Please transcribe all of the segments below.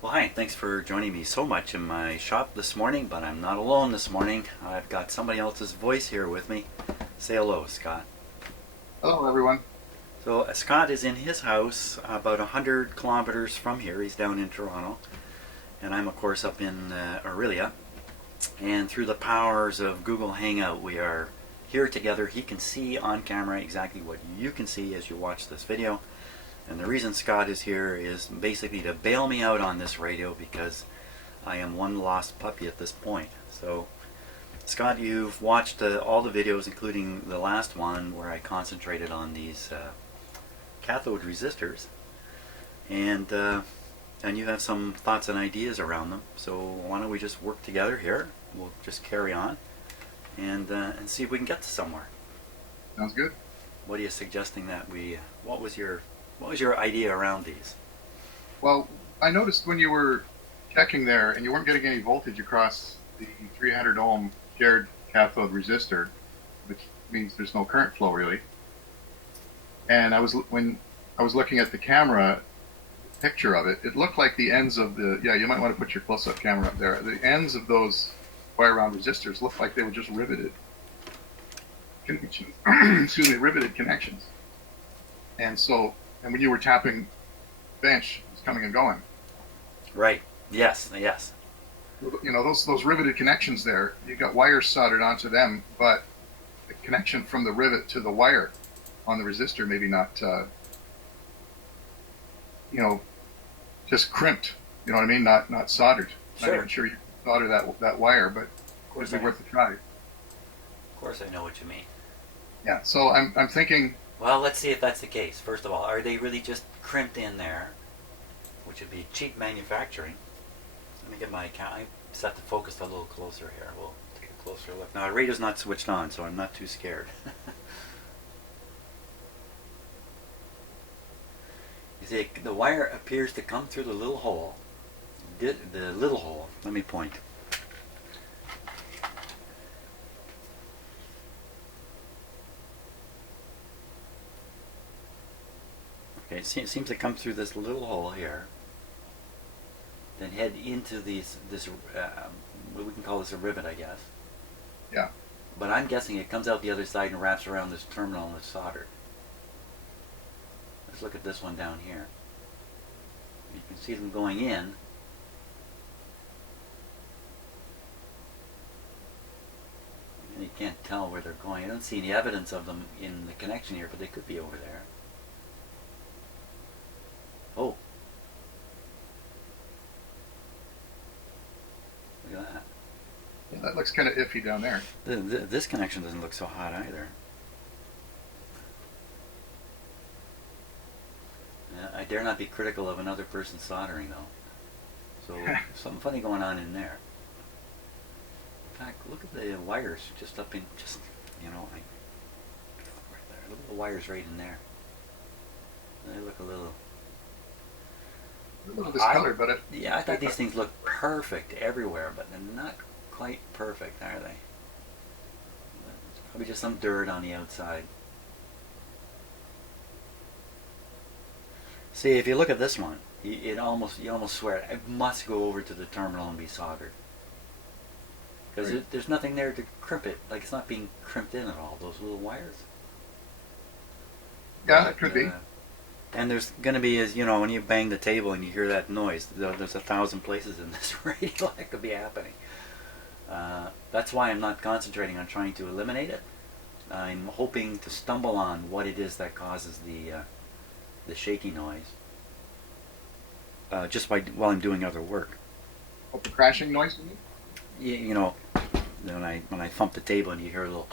Well, hi, thanks for joining me so much in my shop this morning, but I'm not alone this morning. I've got somebody else's voice here with me. Say hello, Scott. Hello, everyone. So, Scott is in his house about 100 kilometers from here. He's down in Toronto, and I'm, of course, up in Aurelia. And through the powers of Google Hangout, we are here together. He can see on camera exactly what you can see as you watch this video. And the reason Scott is here is basically to bail me out on this radio because I am one lost puppy at this point. So, Scott, you've watched all the videos, including the last one where I concentrated on these cathode resistors, and you have some thoughts and ideas around them. So why don't we just work together here? We'll just carry on and see if we can get to somewhere. Sounds good. What are you suggesting that we? What was your idea around these? Well, I noticed when you were checking there and you weren't getting any voltage across the 300 ohm shared cathode resistor, which means there's no current flow really. And when I was looking at the camera picture of it, it looked like the ends of you might want to put your close-up camera up there. The ends of those wire-wound resistors looked like they were just riveted connections. Excuse me, riveted connections. And when you were tapping bench, it's coming and going. Right. Yes. Yes. You know, those riveted connections there, you got wires soldered onto them, but the connection from the rivet to the wire on the resistor maybe not, just crimped. You know what I mean? Not soldered. Sure. Not even sure you solder that wire, but it'd be worth a try. Of course, I know what you mean. Yeah. So I'm thinking. Well, let's see if that's the case. First of all, are they really just crimped in there, which would be cheap manufacturing? Let me get my account. I set the focus a little closer here. We'll take a closer look. Now, the radio's not switched on, so I'm not too scared. You see, the wire appears to come through the little hole. The little hole. Let me point. Okay, it seems to come through this little hole here, then head into this we can call this a rivet, I guess. Yeah. But I'm guessing it comes out the other side and wraps around this terminal and is soldered. Let's look at this one down here. You can see them going in. And you can't tell where they're going. I don't see any evidence of them in the connection here, but they could be over there. Oh. Look at that. Yeah, that looks kind of iffy down there. This connection doesn't look so hot either. I dare not be critical of another person soldering, though. So something funny going on in there. In fact, look at the wires just up in, right there. Look at the wires right in there. They look a little Discolored, but yeah, I thought these things looked perfect everywhere, but they're not quite perfect, are they? It's probably just some dirt on the outside. See, if you look at this one, you almost swear it must go over to the terminal and be soldered. Because right. There's nothing there to crimp it. Like, it's not being crimped in at all, those little wires. Yeah, that could be. And there's going to be, when you bang the table and you hear that noise, there's 1,000 places in this radio that could be happening. That's why I'm not concentrating on trying to eliminate it. I'm hoping to stumble on what it is that causes the shaky noise, while I'm doing other work. Oh, the crashing noise, you mean? When I thump the table and you hear a little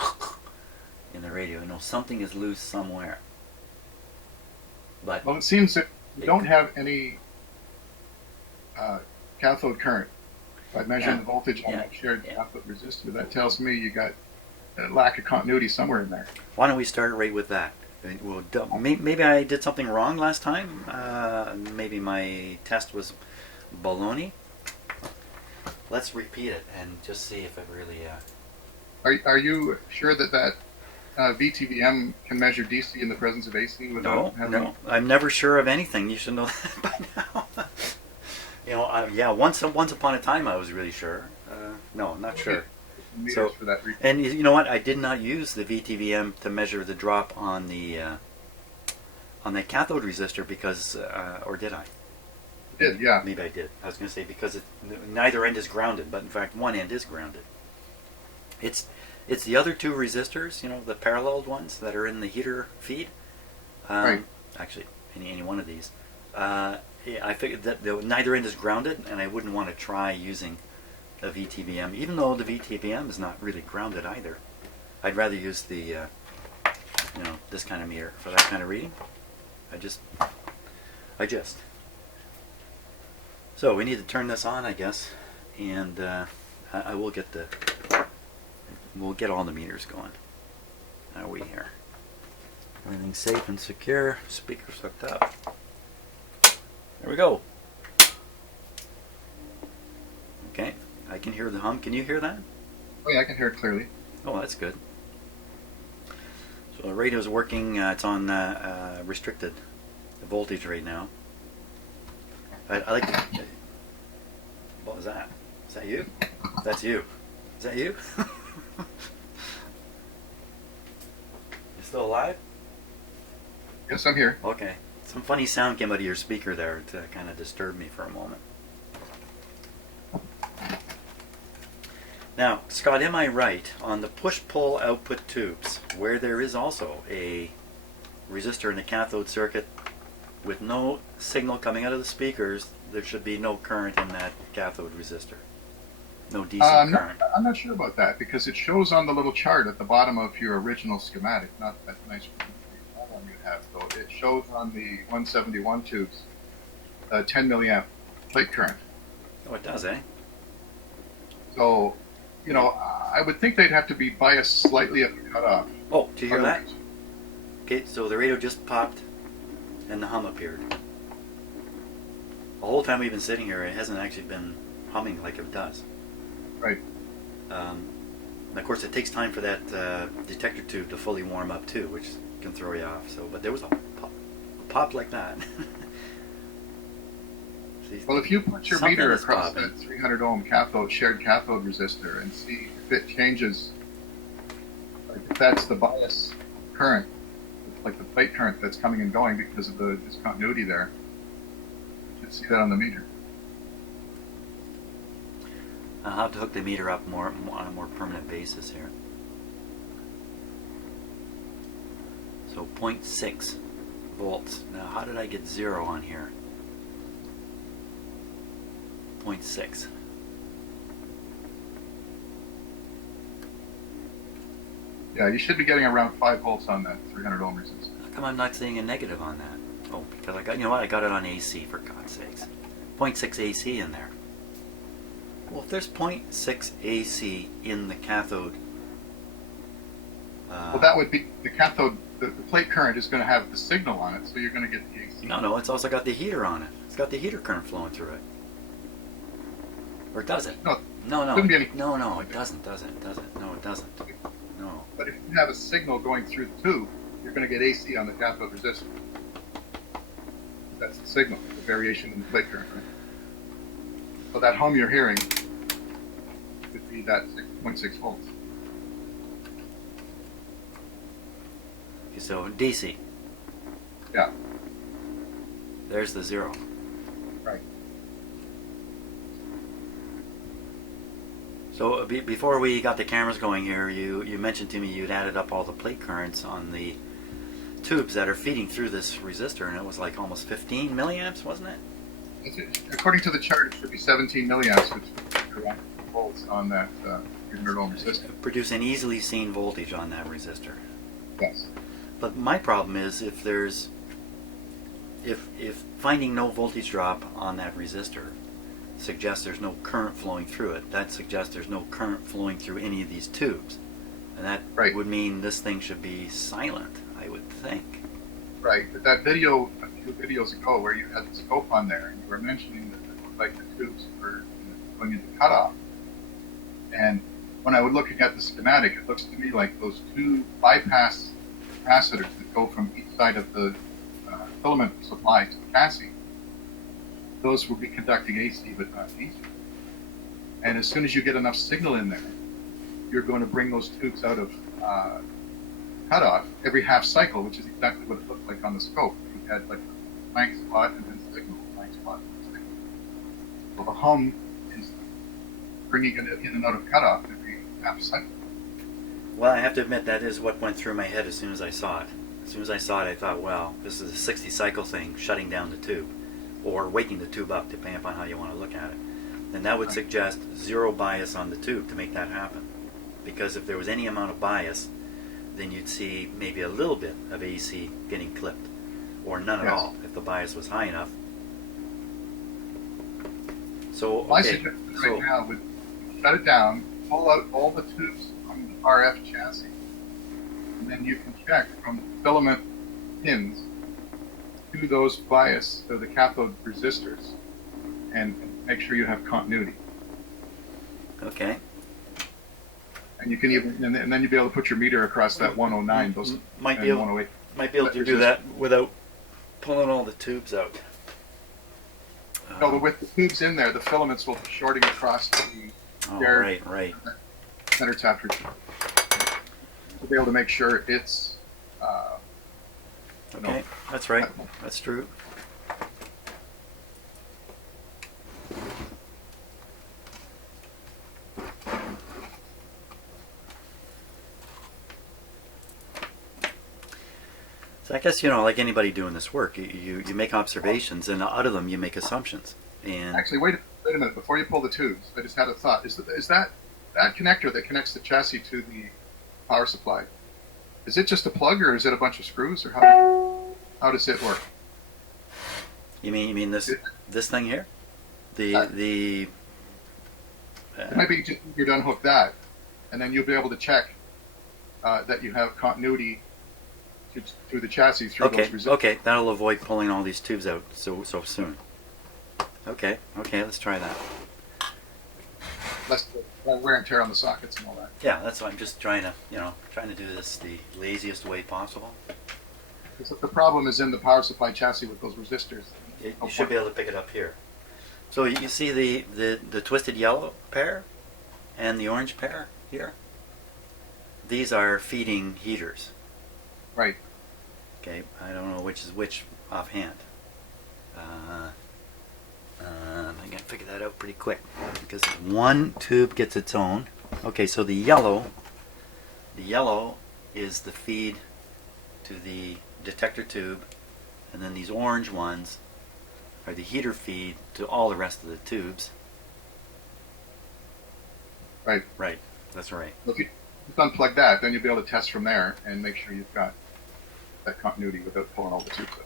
in the radio, something is loose somewhere. But well, it seems that you don't have any cathode current. By measuring the voltage on that shared cathode resistor, that tells me you got a lack of continuity somewhere in there. Why don't we start right with that? Maybe I did something wrong last time. Maybe my test was baloney. Let's repeat it and just see if it really... Are you sure that VTVM can measure DC in the presence of AC without having... No, I'm never sure of anything. You should know that by now. yeah, once upon a time I was really sure. No, not sure. Meters So, for that reason. and you know what? I did not use the VTVM to measure the drop on the cathode resistor because, or did I? You did, yeah. Maybe I did. I was going to say because neither end is grounded, but in fact one end is grounded. It's the other two resistors, the paralleled ones that are in the heater feed. Right. Actually, any one of these. Yeah, I figured that neither end is grounded, and I wouldn't want to try using a VTVM, even though the VTVM is not really grounded either. I'd rather use the, this kind of meter for that kind of reading. I just. So we need to turn this on, I guess, and I will get we'll get all the meters going. How are we here? Everything's safe and secure. Speakers hooked up. There we go. Okay, I can hear the hum. Can you hear that? Oh yeah, I can hear it clearly. Oh, that's good. So the radio's working. It's on restricted voltage right now. I like to. What was that? Is that you? That's you. Is that you? You still alive? Yes, I'm here. Okay. Some funny sound came out of your speaker there to kind of disturb me for a moment. Now, Scott, am I right on the push-pull output tubes, where there is also a resistor in the cathode circuit with no signal coming out of the speakers, there should be no current in that cathode resistor? No DC current? I'm not sure about that because it shows on the little chart at the bottom of your original schematic, not that nice one you have, though. It shows on the 171 tubes 10 milliamp plate current. Oh, it does, eh? So, I would think they'd have to be biased slightly at the cutoff. Oh, do you hear that? Okay, so the radio just popped and the hum appeared. The whole time we've been sitting here, it hasn't actually been humming like it does. Right. And of course, it takes time for that detector tube to fully warm up too, which can throw you off. So, but there was a pop like that. See, well, if you put your something meter is across popping. that 300 ohm shared cathode resistor and see if it changes, like if that's the bias current, like the plate current that's coming and going because of the discontinuity there, you should see that on the meter. I'll have to hook the meter up on a more permanent basis here. So 0.6 volts. Now, how did I get 0 on here? 0.6. Yeah, you should be getting around 5 volts on that 300 ohm resistor. How come I'm not seeing a negative on that? Oh, because I got it on AC, for God's sakes. 0.6 AC in there. Well, if there's 0.6 AC in the cathode... well, that would be the cathode. The plate current is going to have the signal on it, so you're going to get the AC. No, it's also got the heater on it. It's got the heater current flowing through it. Or does it? No. No, Couldn't be any- no, it doesn't. No, it doesn't. No. But if you have a signal going through the tube, you're going to get AC on the cathode resistor. That's the signal, the variation in the plate current. Right? So that hum you're hearing could be that 6.6 volts. Okay, so DC. Yeah. There's the 0. Right. So before we got the cameras going here, you mentioned to me you'd added up all the plate currents on the tubes that are feeding through this resistor, and it was like almost 15 milliamps, wasn't it? According to the chart, it should be 17 milliamps, which is around volts on that 300 ohm resistor. Produce an easily seen voltage on that resistor. Yes. But my problem is if finding no voltage drop on that resistor suggests there's no current flowing through it, that suggests there's no current flowing through any of these tubes. And that would mean this thing should be silent, I would think. Right, but that video, a few videos ago, where you had the scope on there, and you were mentioning that it looked like the tubes were going into cutoff. And when I was looking at the schematic, it looks to me like those two bypass capacitors that go from each side of the filament supply to the chassis, those will be conducting AC but not DC. And as soon as you get enough signal in there, you're going to bring those tubes out of cutoff every half cycle, which is exactly what it looked like on the scope. You had like a blank spot and then signal, blank spot and then signal. So the hum is bringing it in and out of cutoff every half cycle. Well, I have to admit that is what went through my head as soon as I saw it. As soon as I saw it, I thought, well, this is a 60 cycle thing shutting down the tube, or waking the tube up, depending upon how you want to look at it. And that would suggest zero bias on the tube to make that happen. Because if there was any amount of bias, then you'd see maybe a little bit of AC getting clipped, or none at all if the bias was high enough. So, My suggestion right now would shut it down, pull out all the tubes from the RF chassis, and then you can check from filament pins to those bias, to the cathode resistors, and make sure you have continuity. Okay. And you can even, and then you'll be able to put your meter across that 109, those might be able, 108. Might be able to do that without pulling all the tubes out. No, with the tubes in there, the filaments will be shorting across the right. center tapper. To be able to make sure it's okay, that's right. That's true. So I guess, like anybody doing this work, you make observations, and out of them you make assumptions. And actually, wait a minute. Before you pull the tubes, I just had a thought. Is that connector that connects the chassis to the power supply? Is it just a plug, or is it a bunch of screws, or how does it work? You mean this thing here? Maybe you'd unhook that, and then you'll be able to check that you have continuity through the chassis through those resistors. Okay, that'll avoid pulling all these tubes out so soon. Okay, let's try that. Less the wear and tear on the sockets and all that. Yeah, that's why I'm just trying to do this the laziest way possible. Because the problem is in the power supply chassis with those resistors. You should be able to pick it up here. So you see the twisted yellow pair and the orange pair here? These are feeding heaters. Right. Okay, I don't know which is which offhand. I can figure that out pretty quick because one tube gets its own. Okay, so the yellow is the feed to the detector tube, and then these orange ones are the heater feed to all the rest of the tubes. Right. Right, that's right. If you unplug that, then you'll be able to test from there and make sure you've got that continuity without pulling all the tubes out.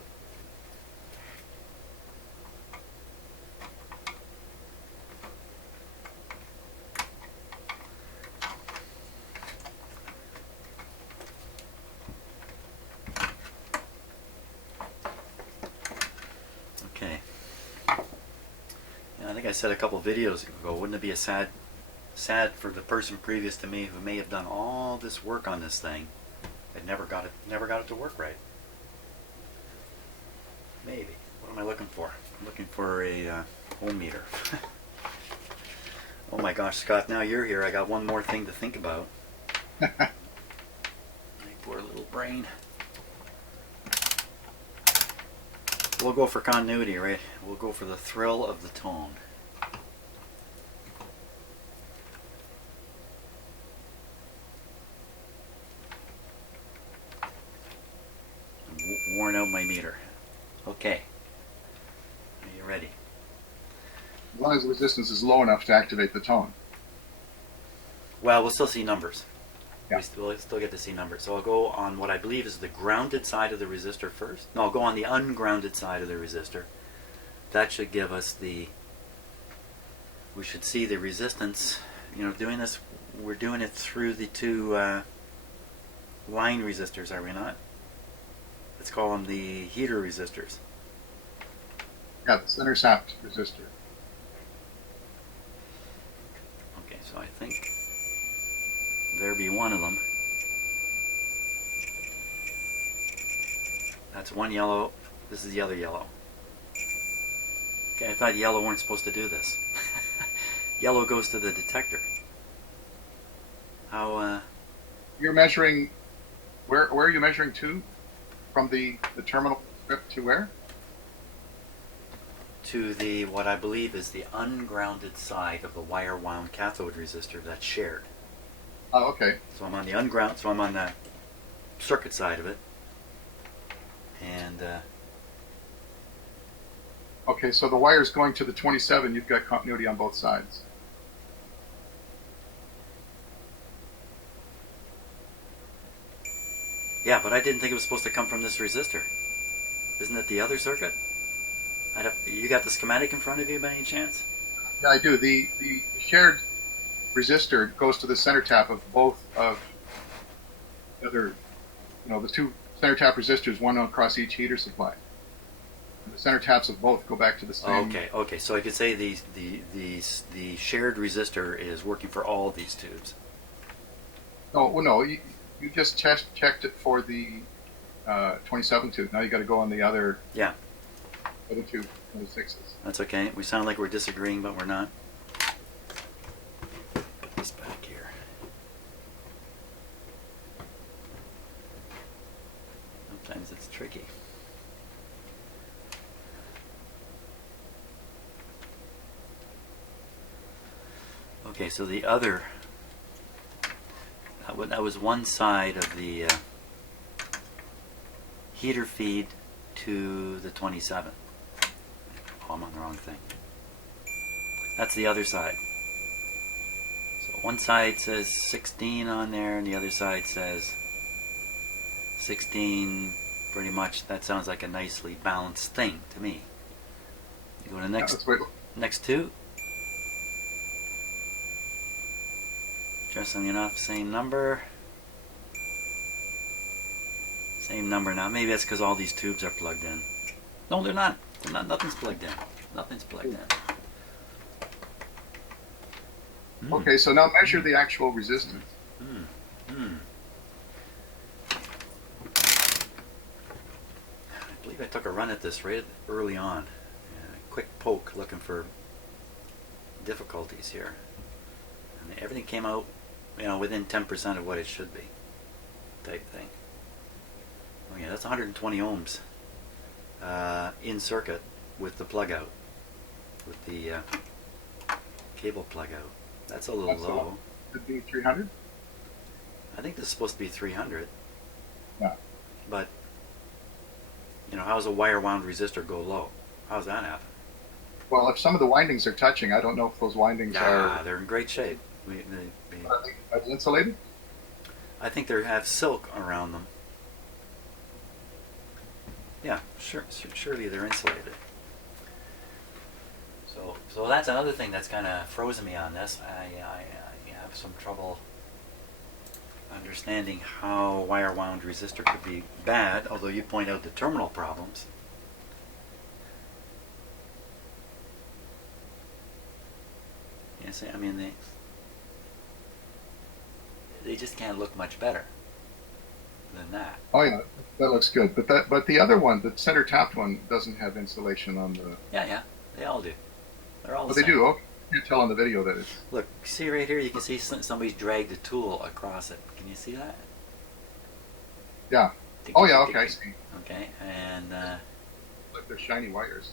Okay. Yeah, I think I said a couple of videos ago, wouldn't it be a sad for the person previous to me who may have done all this work on this thing and never got it to work right. Maybe. What am I looking for? I'm looking for a ohm meter. Oh my gosh, Scott, now you're here. I got one more thing to think about. My poor little brain. We'll go for continuity, right? We'll go for the thrill of the tone. Worn out my meter. Okay. Are you ready? As long as the resistance is low enough to activate the tone. Well, we'll still see numbers. Yeah. We'll still get to see numbers. So I'll go on what I believe is the grounded side of the resistor first. No, I'll go on the ungrounded side of the resistor. That should give us we should see the resistance. Doing this, we're doing it through the two line resistors, are we not? Let's call them the heater resistors. Yeah, the center sapped resistor. Okay, so I think there be one of them. That's one yellow. This is the other yellow. Okay, I thought yellow weren't supposed to do this. Yellow goes to the detector. How, You're measuring, where are you measuring to? From the terminal strip to where? to the, what I believe is the ungrounded side of the wire wound cathode resistor that's shared. Oh, okay. So I'm on the unground, so I'm on the circuit side of it. And, Okay, so the wire's going to the 27, you've got continuity on both sides. yeah, but I didn't think it was supposed to come from this resistor. Isn't it the other circuit? You got the schematic in front of you by any chance? Yeah, I do. The shared resistor goes to the center tap of both of the other, the two center tap resistors, one across each heater supply. And the center taps of both go back to the same. Okay. So I could say the shared resistor is working for all these tubes. No, you just checked it for the 27 tube. Now you got to go on the other. Yeah. Other two 26s. That's okay. We sound like we're disagreeing, but we're not. Put this back here. Sometimes it's tricky. Okay, so the other, that was one side of the heater feed to the 27. Oh, I'm on the wrong thing. That's the other side. So one side says 16 on there, and the other side says 16. Pretty much, that sounds like a nicely balanced thing to me. You go to next two. Interestingly enough, same number. Same number now. Maybe that's because all these tubes are plugged in. No, they're not. Nothing's plugged in. Nothing's plugged in. Okay, so now measure the actual resistance. I believe I took a run at this right early on. Quick poke looking for difficulties here. And everything came out, within 10% of what it should be, type thing. Oh yeah, that's 120 ohms in circuit with the plug out, with the cable plug out. That's a little low. Could be 300. I think this is supposed to be 300. Yeah. But how does a wire wound resistor go low? How does that happen? Well, if some of the windings are touching, I don't know if those windings are. They're in great shape. Are they insulated? I think they have silk around them. Yeah, surely they're insulated. So that's another thing that's kind of frozen me on this. I have some trouble understanding how wire wound resistor could be bad, although you point out the terminal problems. You see, I mean, they just can't look much better than that. Oh yeah, that looks good. But the other one, the center tapped one, doesn't have insulation on the. Yeah, they all do. They're all the same. same. They do. Oh, you can tell on the video that it's. Look, see right here, you can see somebody's dragged a tool across it. Can you see that? Yeah. Oh yeah, okay, I see. Okay, and like they're shiny wires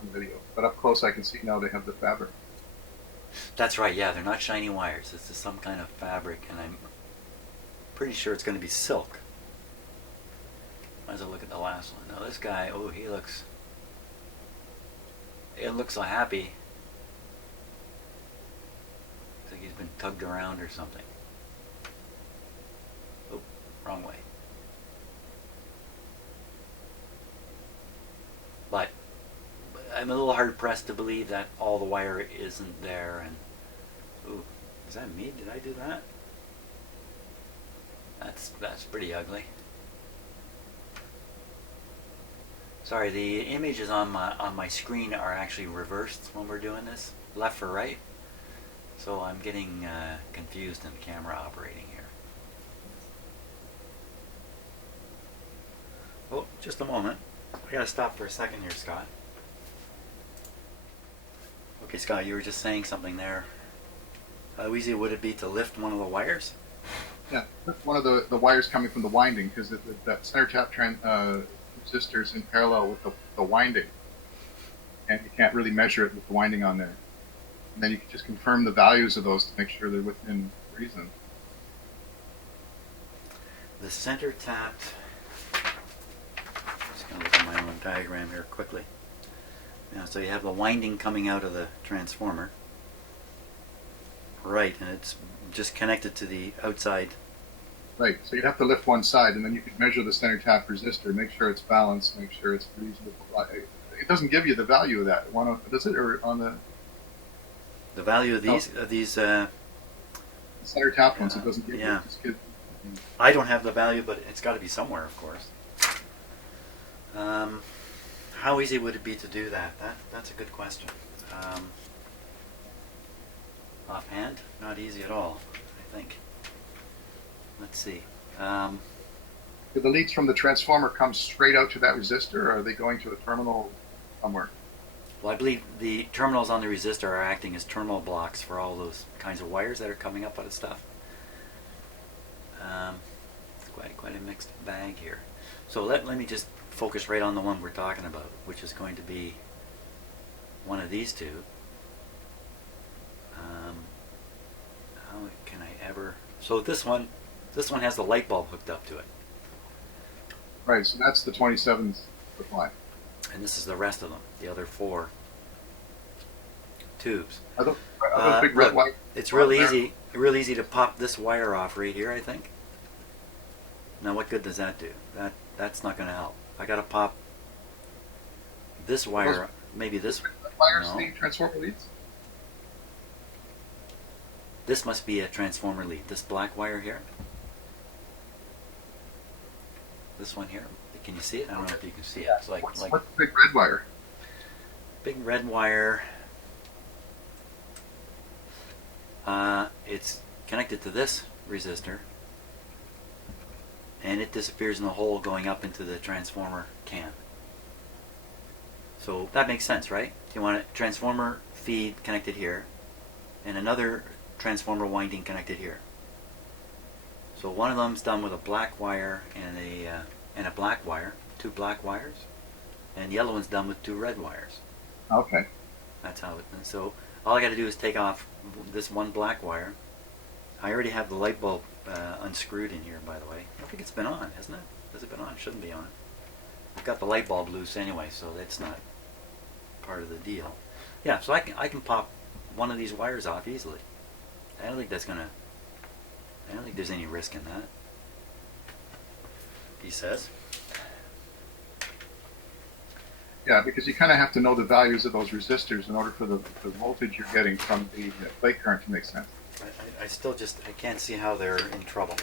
on the video, but up close I can see now they have the fabric. That's right. Yeah, they're not shiny wires. It's just some kind of fabric, and I'm pretty sure it's going to be silk. Might as well look at the last one. Now this guy, he looks. It looks so happy. Looks like he's been tugged around or something. Oh, wrong way. But I'm a little hard pressed to believe that all the wire isn't there. And ooh, is that me? Did I do that? That's pretty ugly. Sorry, the images on my screen are actually reversed when we're doing this, left for right. So I'm getting confused in the camera operating here. Oh, just a moment. I gotta stop for a second here, Scott. Okay, Scott, you were just saying something there. How easy would it be to lift one of the wires? Yeah, that's one of the wires coming from the winding, because that center tap resistor is in parallel with the winding, and you can't really measure it with the winding on there. And then you can just confirm the values of those to make sure they're within reason. The center tapped. Just going to look at my own diagram here quickly. Now, so you have the winding coming out of the transformer. Right, and it's just connected to the outside. Right, so you'd have to lift one side, and then you could measure the center tap resistor, make sure it's balanced, make sure it's reasonable. It doesn't give you the value of that. Does it, or on the value of these the center tap ones? It doesn't give yeah. you. It just gives, I don't have the value, but it's got to be somewhere, of course. How easy would it be to do that? That's a good question. Offhand, not easy at all, I think. Let's see. Do the leads from the transformer come straight out to that resistor, or are they going to a terminal somewhere? Well, I believe the terminals on the resistor are acting as terminal blocks for all those kinds of wires that are coming up out of stuff. It's quite a mixed bag here. So let me just focus right on the one we're talking about, which is going to be one of these two. How can I ever... So this one has the light bulb hooked up to it. Right, so that's the 27th supply. And this is the rest of them, the other 4 tubes. Are those big red wires? It's real easy to pop this wire off right here, I think. Now what good does that do? That's not going to help. I got to pop this wire, maybe this wires, no. the transformer leads? This must be a transformer lead. This black wire here. This one here. Can you see it? I don't know if you can see it. It's like What's the big red wire? Big red wire. It's connected to this resistor, and it disappears in the hole going up into the transformer can. So that makes sense, right? You want a transformer feed connected here, and another transformer winding connected here. So one of them's done with a black wire and a black wire, 2 black wires, and the other one's done with 2 red wires. Okay. That's how it. And so all I got to do is take off this one black wire. I already have the light bulb unscrewed in here, by the way. I don't think it's been on, hasn't it? Has it been on? It shouldn't be on. I've got the light bulb loose anyway, so that's not part of the deal. Yeah, so I can pop one of these wires off easily. I don't think there's any risk in that, he says. Yeah, because you kind of have to know the values of those resistors in order for the voltage you're getting from the plate current to make sense. I still I can't see how they're in trouble.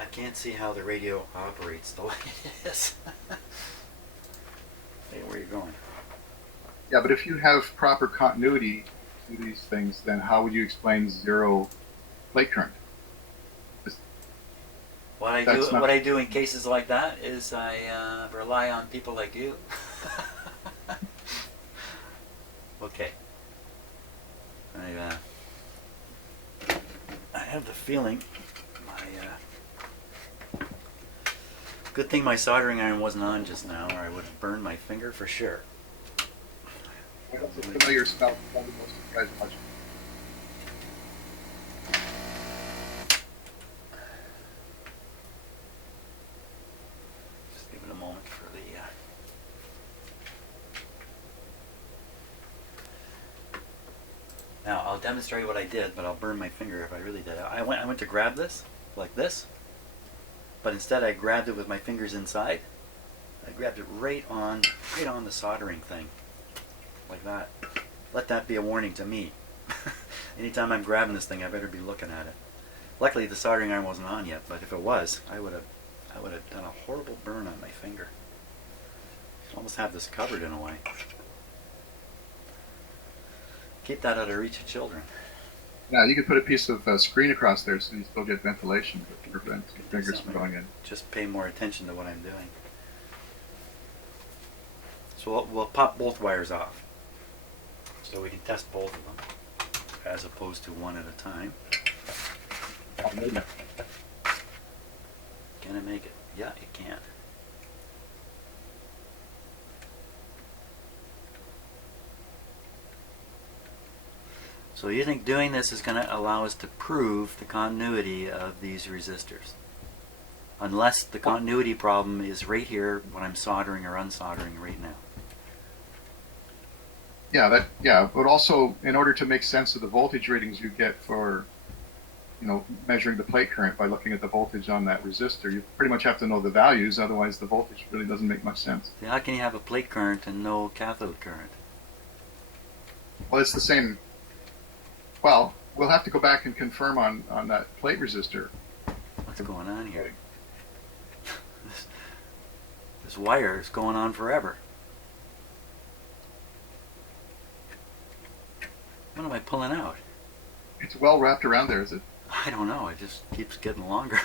I can't see how the radio operates the way it is. Hey, where are you going? Yeah, but if you have proper continuity to these things, then how would you explain 0 plate current? What I do in cases like that is I rely on people like you. Okay. I have the feeling good thing my soldering iron wasn't on just now, or I would have burned my finger for sure. What's the familiar smell? Probably most of you guys watch. Just give it a moment for the. Now I'll demonstrate what I did, but I'll burn my finger if I really did. I went to grab this like this, but instead I grabbed it with my fingers inside. I grabbed it right on the soldering thing, like that. Let that be a warning to me. Anytime I'm grabbing this thing, I better be looking at it. Luckily, the soldering iron wasn't on yet, but if it was, I would have done a horrible burn on my finger. Almost have this covered in a way. Keep that out of reach of children. Yeah, you could put a piece of screen across there so you still get ventilation to prevent fingers from going in. Just pay more attention to what I'm doing. So we'll pop both wires off, so we can test both of them, as opposed to one at a time. Can it make it? Yeah, it can. So you think doing this is going to allow us to prove the continuity of these resistors? Unless the continuity problem is right here when I'm soldering or unsoldering right now. Yeah, but also in order to make sense of the voltage readings you get for, measuring the plate current by looking at the voltage on that resistor, you pretty much have to know the values, otherwise the voltage really doesn't make much sense. So how can you have a plate current and no cathode current? Well, it's the same. Well, we'll have to go back and confirm on that plate resistor. What's going on here? This wire is going on forever. What am I pulling out? It's well wrapped around there, is it? I don't know. It just keeps getting longer.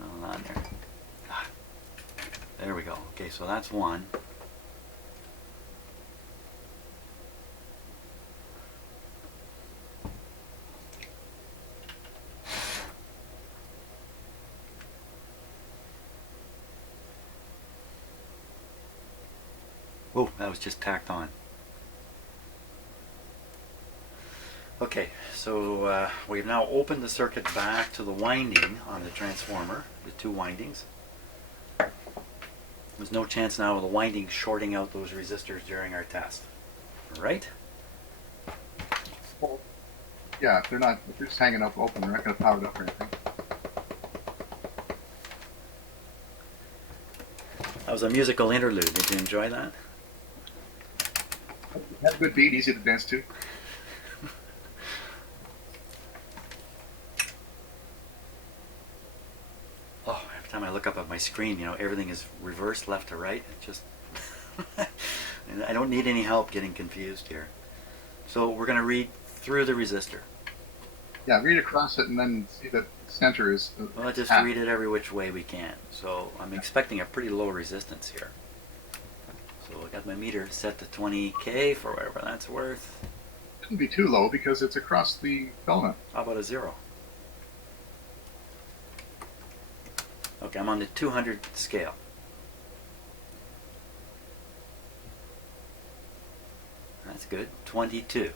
Hold on there. There we go. Okay, so that's one. Oh, that was just tacked on. Okay, so we've now opened the circuit back to the winding on the transformer, the two windings. There's no chance now of the winding shorting out those resistors during our test, right? Well, yeah, if they're just hanging up open, they're not going to power it up or anything. That was a musical interlude. Did you enjoy that? Had a good beat, easy to dance to. Oh, every time I look up at my screen, everything is reversed left to right. It just I don't need any help getting confused here. So we're going to read through the resistor. Yeah, read across it and then see that the center is. Well, just read it every which way we can. So I'm expecting a pretty low resistance here. So I got my meter set to 20K for whatever that's worth. It shouldn't be too low because it's across the filament. How about a 0? Okay, I'm on the 200 scale. That's good. 22.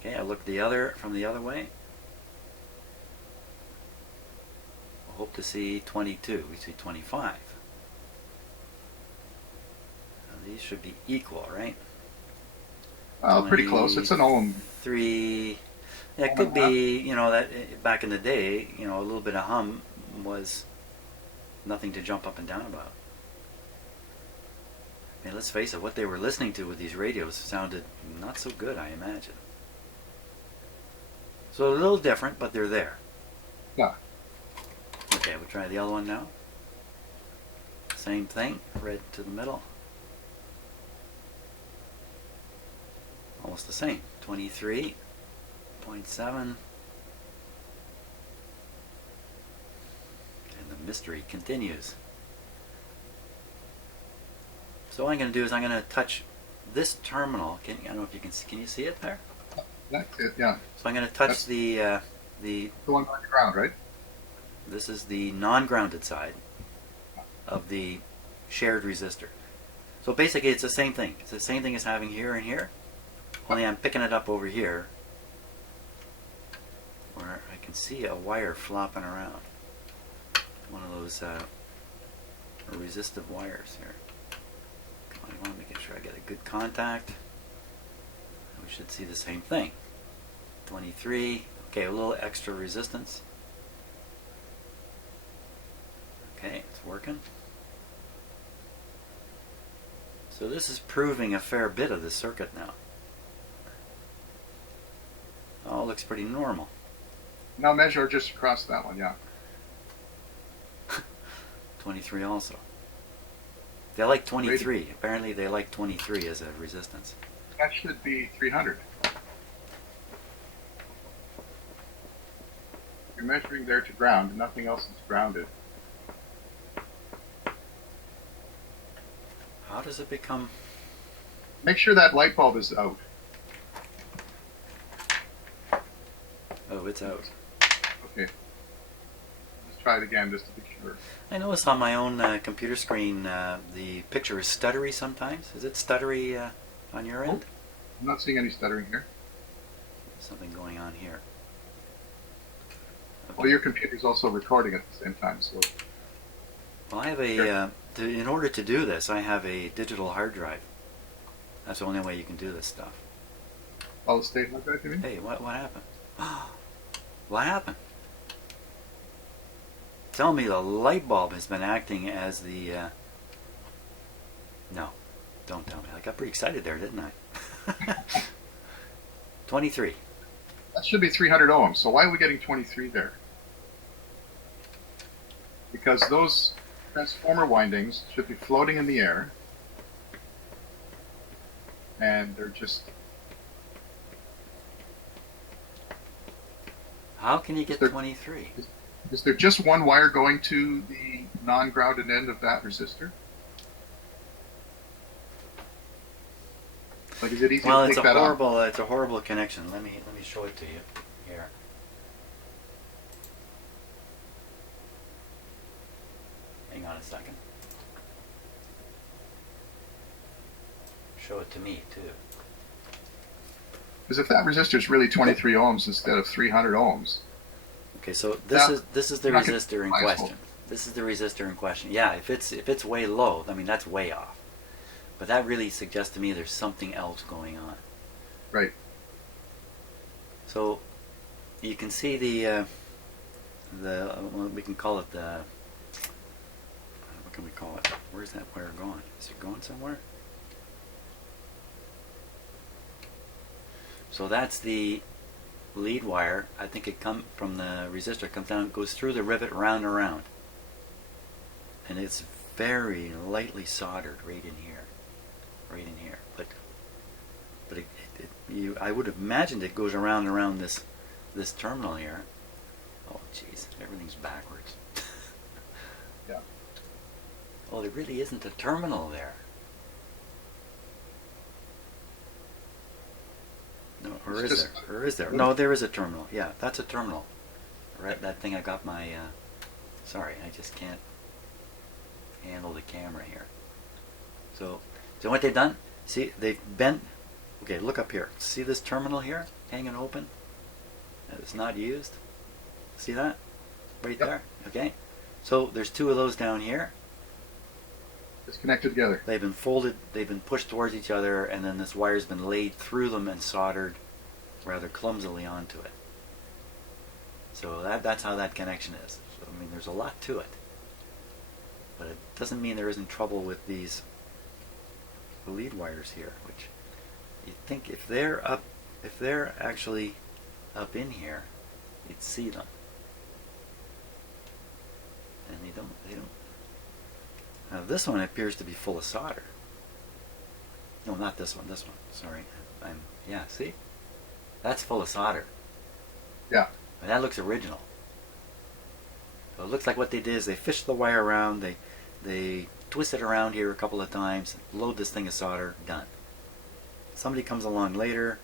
Okay, I look from the other way. I hope to see 22. We see 25. Now, these should be equal, right? Pretty close. It's an ohm. 3. Yeah, it could be, that back in the day, a little bit of hum was nothing to jump up and down about. I mean, let's face it, what they were listening to with these radios sounded not so good, I imagine. So a little different, but they're there. Yeah. Okay, we'll try the other one now. Same thing, red to the middle. Almost the same, 23.7. And the mystery continues. So what I'm going to do is I'm going to touch this terminal. I don't know if you can you see it there? That's it, yeah. So I'm going to touch the one on the ground, right? This is the non-grounded side of the shared resistor. So basically it's the same thing. It's the same thing as having here and here, only I'm picking it up over here where I can see a wire flopping around. One of those resistive wires here. I want to make sure I get a good contact. We should see the same thing. 23. Okay, a little extra resistance. Okay, it's working. So this is proving a fair bit of the circuit now. Oh, it looks pretty normal. Now measure just across that one, yeah. 23 also. They like 23. Apparently they like 23 as a resistance. That should be 300. You're measuring there to ground, nothing else is grounded. How does it become? Make sure that light bulb is out. Oh, it's out. Okay. Let's try it again just to be sure. I noticed on my own computer screen the picture is stuttery sometimes. Is it stuttery on your end? I'm not seeing any stuttering here. Something going on here. Well, your computer's also recording at the same time, so. Well, I have a. In order to do this, I have a digital hard drive. That's the only way you can do this stuff. Solid state hard drive, you mean? Hey, what happened? What happened? Tell me the light bulb has been acting as the. No, don't tell me. I got pretty excited there, didn't I? 23. That should be 300 ohms. So why are we getting 23 there? Because those transformer windings should be floating in the air, and they're just. How can you get 23? Is there just one wire going to the non-grounded end of that resistor? Like, is it easy Well, to take that off? it's a horrible connection. Let me show it to you here. Hang on a second. Show it to me too. Because if that resistor is really 23 ohms instead of 300 ohms. Okay, so this is the not resistor in gonna- question. This is the resistor in question. Yeah, if it's way low, I mean that's way off. But that really suggests to me there's something else going on. Right. So you can see we can call it the, what can we call it? Where's that wire going? Is it going somewhere? So that's the lead wire. I think it comes from the resistor, comes down, goes through the rivet, round and around, and it's very lightly soldered right in here, But I would have imagined it goes around and around this terminal here. Oh, jeez, everything's backwards. Yeah. Oh, there really isn't a terminal there. No, or is there? Or is there? No, there is a terminal. Yeah, that's a terminal. Right, that thing I got my. Sorry, I just can't handle the camera here. So what they've done? See, they've bent. Okay, look up here. See this terminal here, hanging open? It's not used. See that? Right Yep. there. Okay. So there's two of those down here. It's connected together. They've been folded, they've been pushed towards each other, and then this wire's been laid through them and soldered rather clumsily onto it. So that's how that connection is. So, I mean, there's a lot to it. But it doesn't mean there isn't trouble with these lead wires here, which you'd think if they're actually up in here, you'd see them. And they don't. Now this one appears to be full of solder. No, not this one. This one. Sorry. Yeah. See, that's full of solder. Yeah. And that looks original. So it looks like what they did is they fished the wire around. They twist it around here a couple of times. Load this thing of solder. Done. Somebody comes along later,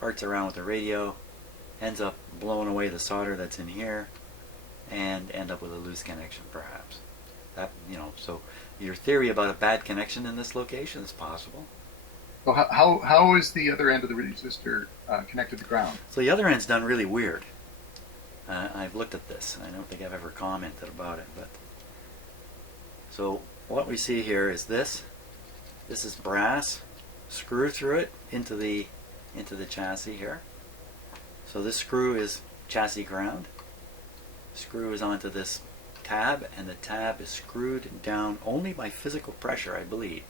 farts around with the radio, ends up blowing away the solder that's in here, and end up with a loose connection, perhaps. That so. Your theory about a bad connection in this location is possible. So how is the other end of the resistor connected to ground? So the other end's done really weird. I've looked at this. I don't think I've ever commented about it, but so what we see here is this. This is brass. Screw through it into the chassis here. So this screw is chassis ground. Screw is onto this tab, and the tab is screwed down only by physical pressure, I believe,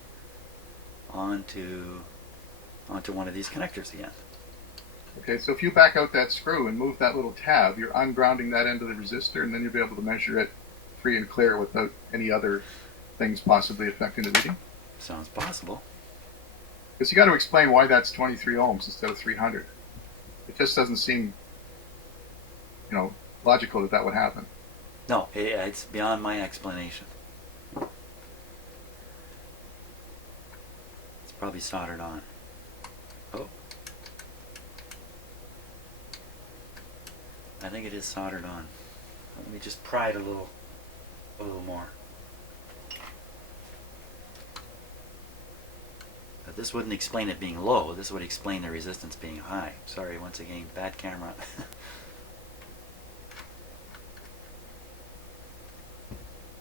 onto one of these connectors again. Okay, so if you back out that screw and move that little tab, you're ungrounding that end of the resistor, and then you'll be able to measure it free and clear without any other things possibly affecting the reading. Sounds possible. Because you got to explain why that's 23 ohms instead of 300. It just doesn't seem, logical that would happen. No, it's beyond my explanation. probably soldered on. Oh. I think it is soldered on. Let me just pry it a little more. But this wouldn't explain it being low. This would explain the resistance being high. Sorry, once again, bad camera.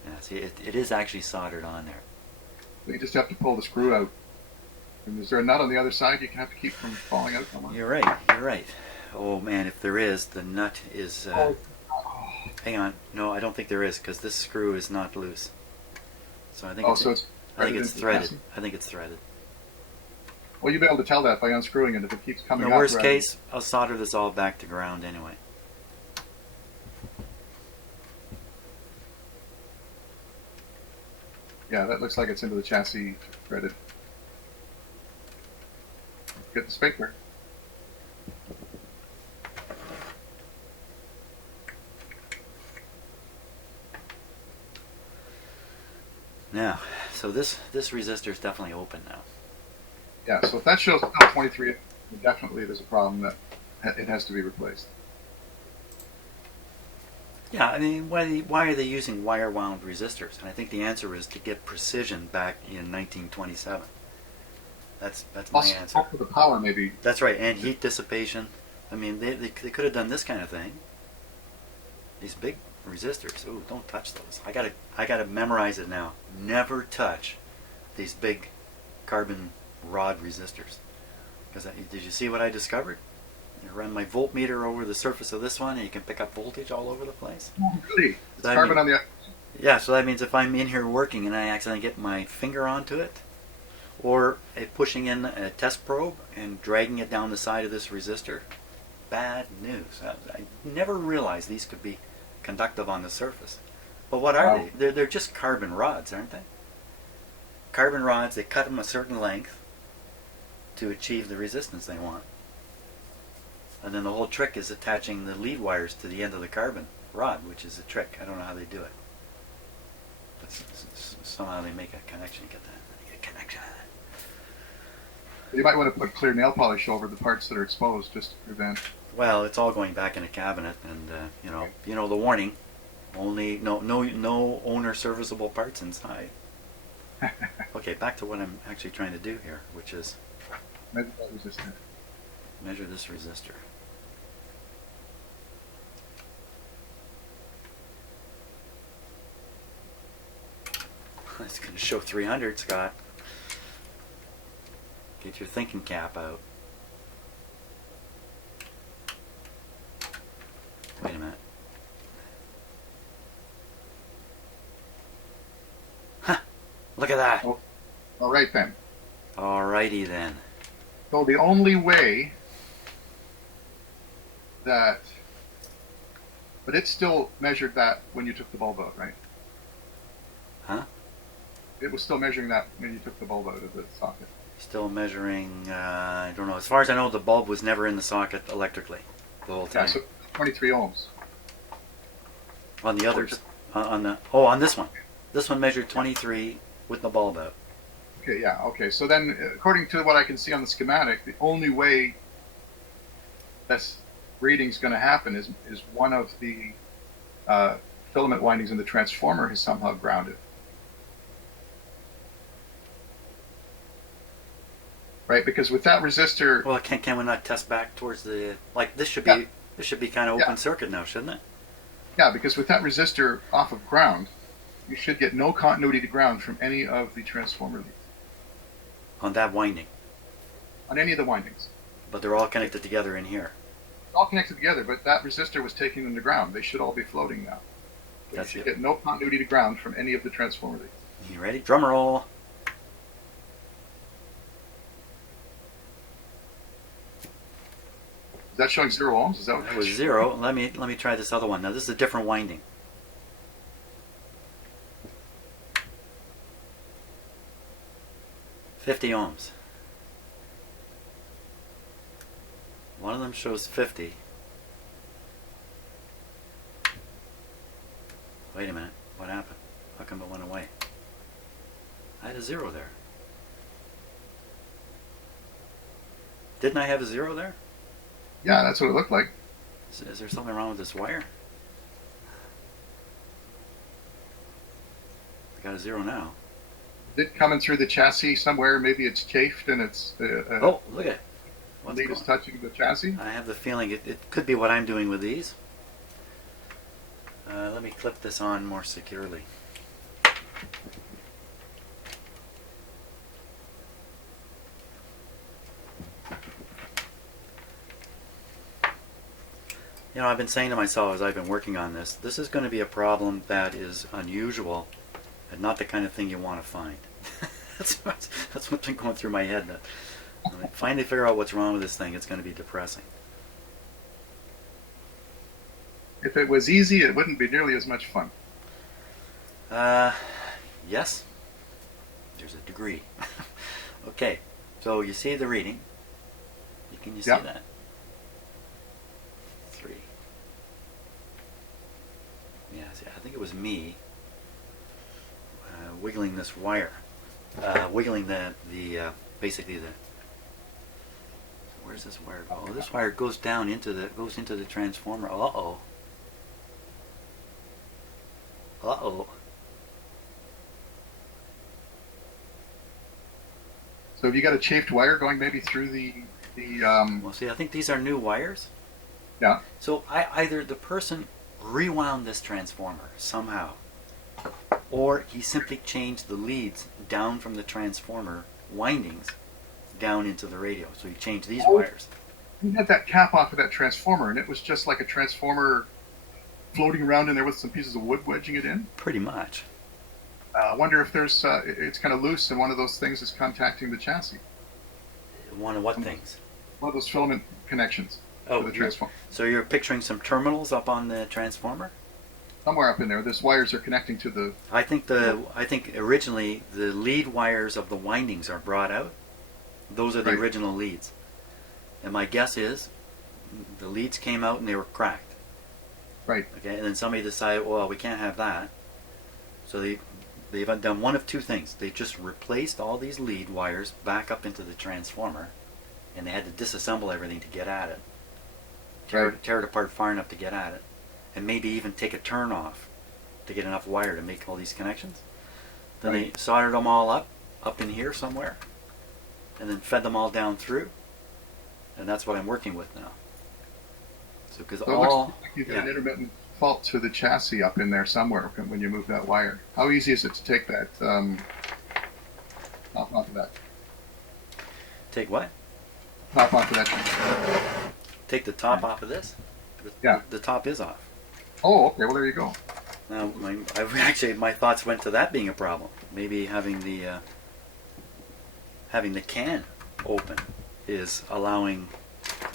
Yeah, see, it is actually soldered on there. You just have to pull the screw out. And is there a nut on the other side you can have to keep from falling out somewhere? You're right. You're right. Oh man, if there is, the nut is. Hang on. No, I don't think there is because this screw is not loose. So I think Oh, so it's I think threaded it's into the threaded. casing? I think it's threaded. Well, you'll be able to tell that by unscrewing it if it keeps coming In up. the worst rather- case, I'll solder this all back to ground anyway. Yeah, that looks like it's into the chassis threaded. Get the spacer. Now, so this resistor is definitely open now. Yeah, so if that shows 23, definitely there's a problem that it has to be replaced. Yeah, I mean, why are they using wire wound resistors? And I think the answer is to get precision back in 1927. That's my Also, answer. for the power, maybe. That's right, and heat dissipation. I mean, they could have done this kind of thing. These big resistors. Ooh, don't touch those. I gotta memorize it now. Never touch these big carbon rod resistors. Because did you see what I discovered? I run my voltmeter over the surface of this one, and you can pick up voltage all over the place. Oh, really? It's That carbon mean- on the. Yeah, so that means if I'm in here working and I accidentally get my finger onto it, or pushing in a test probe and dragging it down the side of this resistor, bad news. I never realized these could be conductive on the surface. But what are Wow. they? They're just carbon rods, aren't they? Carbon rods, they cut them a certain length to achieve the resistance they want. And then the whole trick is attaching the lead wires to the end of the carbon rod, which is a trick. I don't know how they do it. But somehow they make a connection. Get that? They get a connection. You might want to put clear nail polish over the parts that are exposed just to prevent. Well, it's all going back in a cabinet, and you know the warning: only no owner serviceable parts inside. Okay, back to what I'm actually trying to do here, which is Measure that resistance. measure this resistor. It's going to show 300, Scott. Get your thinking cap out. Wait a minute. Huh! Look at that. Oh, all right then. Alrighty then. So the only way that, but it still measured that when you took the bulb out, right? Huh? It was still measuring that when you took the bulb out of the socket. Still measuring, I don't know. As far as I know, the bulb was never in the socket electrically the whole Yeah, time. so 23 ohms. On the others. On this one. This one measured 23 with the bulb out. Okay, yeah, okay. So then, according to what I can see on the schematic, the only way this reading's going to happen is one of the filament windings in the transformer is somehow grounded. Right, because with that resistor, Well, can we not test back towards the this should Yeah. be this should be kind of Yeah. open circuit now, shouldn't it? yeah, because with that resistor off of ground, you should get no continuity to ground from any of the transformer leads, On that winding, on any of the windings. but they're all connected together in here. They're all connected together, but that resistor was taking them to ground. They should all be floating now. But That's you should it. get no continuity to ground from any of the transformer leads. You ready? Drum roll. Is that showing 0 ohms? Is that what That was 0. Let me try this other one. Now this is a different winding. $50 ohms. One of them shows 50. Wait a minute. What happened? How come it went away? I had a 0 there. Didn't I have a 0 there? Yeah, that's what it looked like. Is there something wrong with this wire? I got a 0 now. Is it coming through the chassis somewhere? Maybe it's chafed and it's Oh, look at it. the lead is touching the chassis. I have the feeling it could be what I'm doing with these. Let me clip this on more securely. You know, I've been saying to myself as I've been working on this, this is going to be a problem that is unusual and not the kind of thing you want to find. that's what's been going through my head. That when I finally figure out what's wrong with this thing, it's going to be depressing. If it was easy, it wouldn't be nearly as much fun. Yes. There's a degree. Okay, so you see the reading. Can you see that? 3. Yeah, see, I think it was me wiggling this wire, wiggling basically the. Where's this wire go? Oh, this wire goes down into the transformer. Uh oh. Uh oh. So have you got a chafed wire going maybe through the Well, see, I think these are new wires. Yeah. So either the person rewound this transformer somehow, or he simply changed the leads down from the transformer windings down into the radio. So he changed these wires. You had that cap off of that transformer, and it was just like a transformer floating around in there with some pieces of wood wedging it in. Pretty much. I wonder if there's it's kind of loose, and one of those things is contacting the chassis. One of what things? One of those filament connections. Oh, to the transformer. So you're picturing some terminals up on the transformer? Somewhere up in there, these wires are connecting to the. I think originally the lead wires of the windings are brought out. Those are the original leads, and my guess is the leads came out and they were cracked. Right. Okay, and then somebody decided, well, we can't have that, so they've done one of two things. They've just replaced all these lead wires back up into the transformer, and they had to disassemble everything to get at it. Tear it apart far enough to get at it, and maybe even take a turn off to get enough wire to make all these connections. Then they soldered them all up in here somewhere, and then fed them all down through, and that's what I'm working with now. So because it looks like you've got an intermittent fault to the chassis up in there somewhere when you move that wire. How easy is it to take that off of that? Take what? Top off of that. Take the top off of this? The top is off. Oh, okay. Well, there you go. Now, my thoughts went to that being a problem. Maybe having the can open is allowing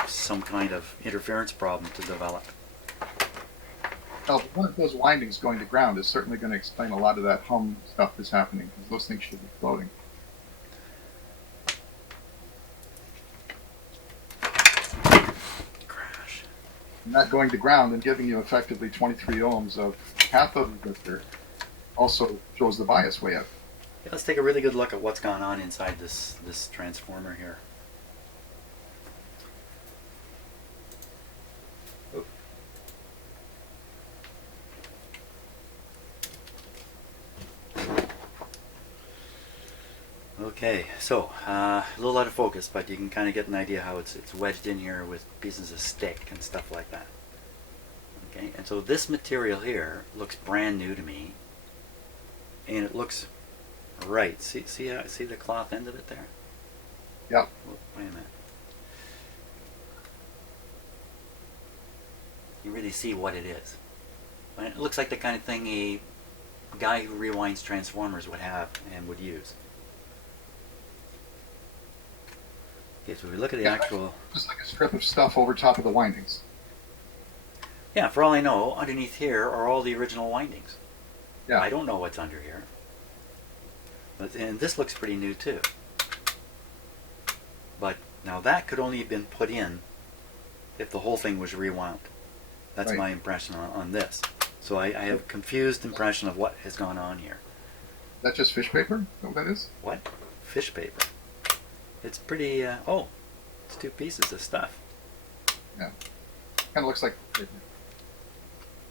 some kind of interference problem to develop. Well, one of those windings going to ground is certainly going to explain a lot of that hum stuff that's happening, because those things should be floating. Crash. And that going to ground and giving you effectively 23 ohms of cathode resistor also throws the bias way up. Yeah, let's take a really good look at what's gone on inside this transformer here. Okay, so a little out of focus, but you can kind of get an idea how it's wedged in here with pieces of stick and stuff like that. Okay, and so this material here looks brand new to me, and it looks right. See the cloth end of it there? Yep. Wait a minute. You really see what it is. And it looks like the kind of thing a guy who rewinds transformers would have and would use. Okay, so we look at the actual. Just like a strip of stuff over top of the windings. Yeah, for all I know, underneath here are all the original windings. Yeah. I don't know what's under here. And this looks pretty new too. But now that could only have been put in if the whole thing was rewound. That's my impression on this. So I have a confused impression of what has gone on here. Is that just fish paper? Is that what that is? What? Fish paper. It's pretty, oh, It's two pieces of stuff. Yeah. Kind of looks like. I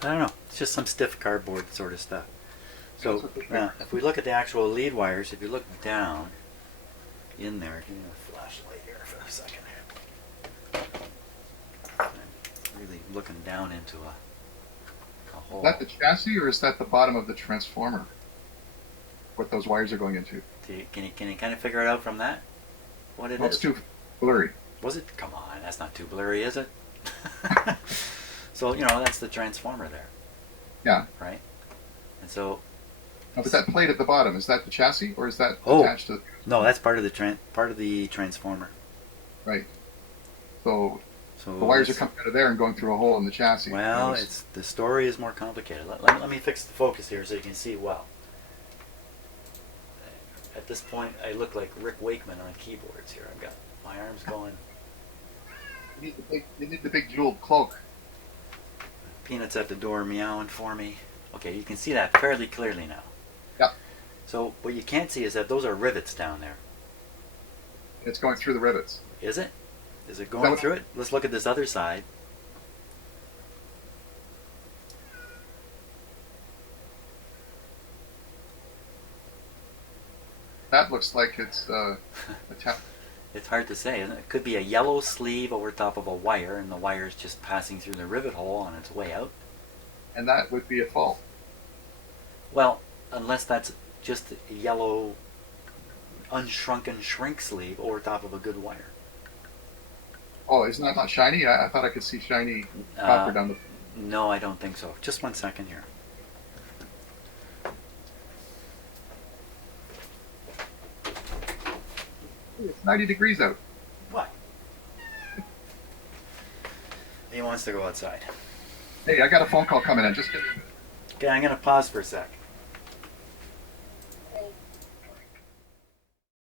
don't know. It's just some stiff cardboard sort of stuff. So That's what they now, if we look at the actual lead wires, if you look down in there, give me a flashlight here for a second. I'm really looking down into a hole. Is that the chassis or is that the bottom of the transformer? What those wires are going into? Can you kind of figure it out from that? What it Well, is? it's too blurry. Was it? Come on, that's not too blurry, is it? So, that's the transformer there, Yeah. right? And so, Now, but that plate at the bottom, is that the chassis or is that Oh. attached to the... no, that's part of the transformer. Right. So So the wires are let's- coming out of there and going through a hole in the chassis. Well, Notice. the story is more complicated. Let me fix the focus here so you can see well. At this point, I look like Rick Wakeman on keyboards here. I've got my arms going. You need the big jeweled cloak. Peanuts at the door meowing for me. Okay, you can see that fairly clearly now. Yep. So what you can't see is that those are rivets down there. It's going through the rivets. Is it? Is it going what- through it? Let's look at this other side. That looks like it's It's hard to say, isn't it? It could be a yellow sleeve over top of a wire, and the wire is just passing through the rivet hole on its way out. and that would be a fault. Well, unless that's just a yellow, unshrunken shrink sleeve over top of a good wire. Oh, isn't that not shiny? I thought I could see shiny copper down the... No, I don't think so. Just 1 second here. It's 90 degrees out. What? He wants to go outside. Hey, I got a phone call coming in. Just give me a minute. Okay, I'm going to pause for a sec.